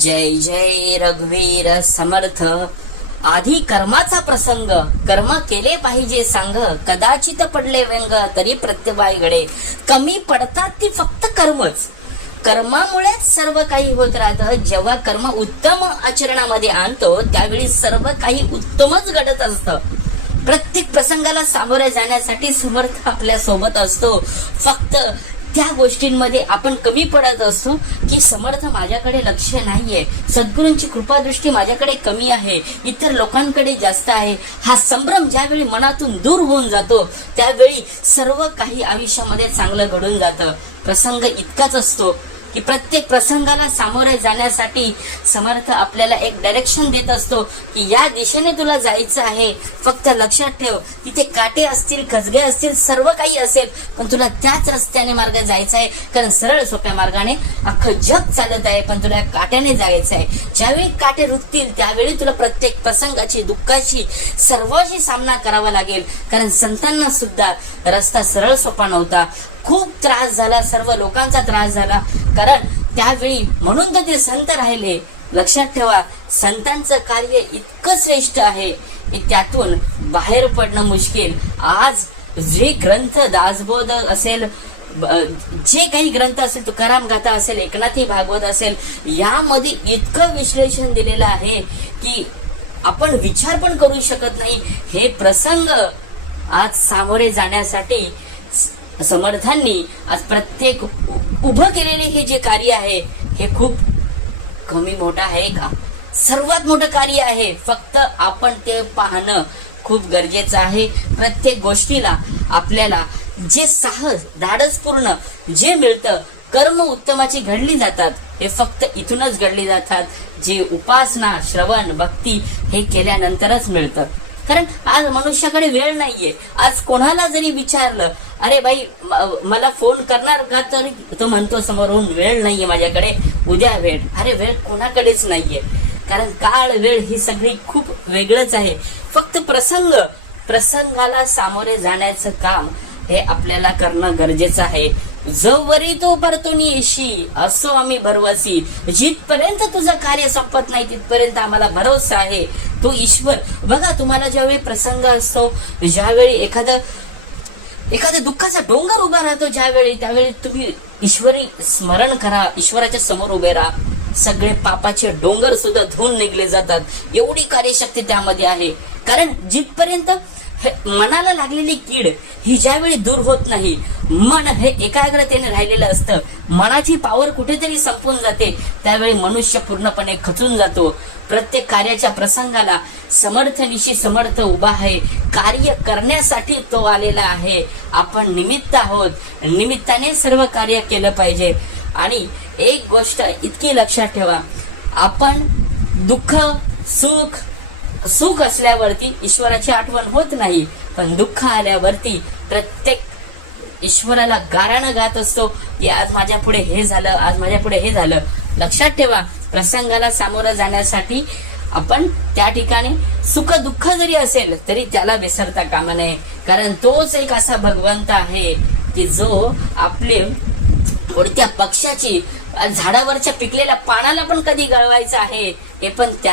जय जय रघुवीर समर्थ. आधी कर्माचा प्रसंग कर्म केले पाहिजे सांग कदाचित पडले व्यंग तरी प्रत्यवाय कमी पडतात ती फक्त कर्मच. कर्मामुळेच सर्व काही होत राहतं. जेव्हा कर्म उत्तम आचरणामध्ये आणतो त्यावेळी सर्व काही उत्तमच घडत असतं. प्रत्येक प्रसंगाला सामोरे जाण्यासाठी समर्थ आपल्यासोबत असतो. फक्त त्या गोष्टींमध्ये आपण कमी पडत असतो की समर्थ माझ्याकडे लक्ष नाहीये. सद्गुरूंची कृपादृष्टी माझ्याकडे कमी आहे. इतर लोकांकडे जास्त आहे. हा संभ्रम ज्यावेळी मनातून दूर होऊन जातो त्यावेळी सर्व काही आयुष्यामध्ये चांगलं घडून जातं. प्रसंग इतकाच असतो. की प्रत्येक प्रसंगाला सामोरे जाण्यासाठी समर्थ आपल्याला एक डायरेक्शन देत असतो की या दिशेने तुला जायचं आहे. फक्त लक्षात ठेव तिथे काटे असतील खजगे असतील सर्व काही असेल पण तुला त्याच रस्त्याने मार्ग जायचा आहे. कारण सरळ सोप्या मार्गाने अख्खं जग चालत आहे पण तुला काट्याने जायचं आहे. ज्यावेळी काटे रुततील त्यावेळी तुला प्रत्येक प्रसंगाची दुःखाची सर्वाशी सामना करावा लागेल. कारण संतांना सुद्धा रस्ता सरळ सोपा नव्हता. खूप त्रास झाला सर्व लोकांचा त्रास झाला. कारण त्यावेळी म्हणून तर ते संत राहिले. लक्षात ठेवा संतांचं कार्य इतकं श्रेष्ठ आहे की त्यातून बाहेर पडणं मुश्किल. आज जे ग्रंथ दासबोध असेल जे काही ग्रंथ असेल तुकाराम गाथा असेल एकनाथी भागवत असेल यामध्ये इतकं विश्लेषण दिलेलं आहे की आपण विचार पण करू शकत नाही. हे प्रसंग आज सामोरे जाण्यासाठी समर्थांनी आज प्रत्येक उभं केलेले हे जे कार्य आहे हे खूप कमी मोठं आहे का? सर्वात मोठं कार्य आहे. फक्त आपण ते पाहणं खूप गरजेचं आहे. प्रत्येक गोष्टीला आपल्याला जे साहस धाडसपूर्ण जे मिळतं कर्म उत्तमाची घडली जातात हे फक्त इथूनच घडली जातात. जे उपासना श्रवण भक्ती हे केल्यानंतरच मिळतं. कारण आज मनुष्याकडे वेळ नाहीये. आज कोणाला जरी विचारलं अरे बाई मला फोन करणार का? तर तो म्हणतो समोरून वेळ नाहीये माझ्याकडे उद्या वेळ. अरे वेळ कोणाकडेच नाहीये. कारण काळ वेळ ही सगळी खूप वेगळंच आहे. फक्त प्रसंग प्रसंगाला सामोरे जाण्याचं काम हे आपल्याला करणं गरजेचं आहे. जवरी तो परतून येशी असो आम्ही भरवसी. जिथपर्यंत तुझं कार्य संपत नाही तिथपर्यंत आम्हाला भरोसा आहे. तो ईश्वर बघा तुम्हाला ज्यावेळी प्रसंग असतो ज्यावेळी एखादं एखाद्या दुःखाचा डोंगर उभा राहतो ज्यावेळी त्यावेळी तुम्ही ईश्वरी स्मरण करा ईश्वराच्या समोर उभे राहा. सगळे पापाचे डोंगर सुद्धा धुवून निघले जातात. एवढी कार्यशक्ती त्यामध्ये आहे. कारण जिथपर्यंत मनाला लागलेली कीड ही ज्यावेळी दूर होत नाही मन हे एकाग्रतेने राहिलेलं असतं. मनाची पावर कुठेतरी संपून जाते. त्यावेळी मनुष्य पूर्णपणे खचून जातो. प्रत्येक कार्याच्या प्रसंगाला समर्थनिशी समर्थ उभा आहे. कार्य करण्यासाठी तो आलेला आहे. आपण निमित्त आहोत. निमित्ताने सर्व कार्य केलं पाहिजे. आणि एक गोष्ट इतकी लक्षात ठेवा. आपण दुःख सुख सुख असल्यावरती ईश्वराची आठवण होत नाही. पण दुःख आल्यावरती प्रत्येक ईश्वराला गारानं गात असतो की आज माझ्या पुढे हे झालं आज माझ्या पुढे हे झालं. लक्षात ठेवा प्रसंगाला सामोरं जाण्यासाठी आपण त्या ठिकाणी सुख दुःख जरी असेल तरी त्याला विसरता कामा नये. कारण तोच एक असा भगवंत आहे की जो आपले कोणत्या पक्षाची झाडावरच्या पिकलेल्या पानाला पण कधी गळवायचं आहे हे पण त्या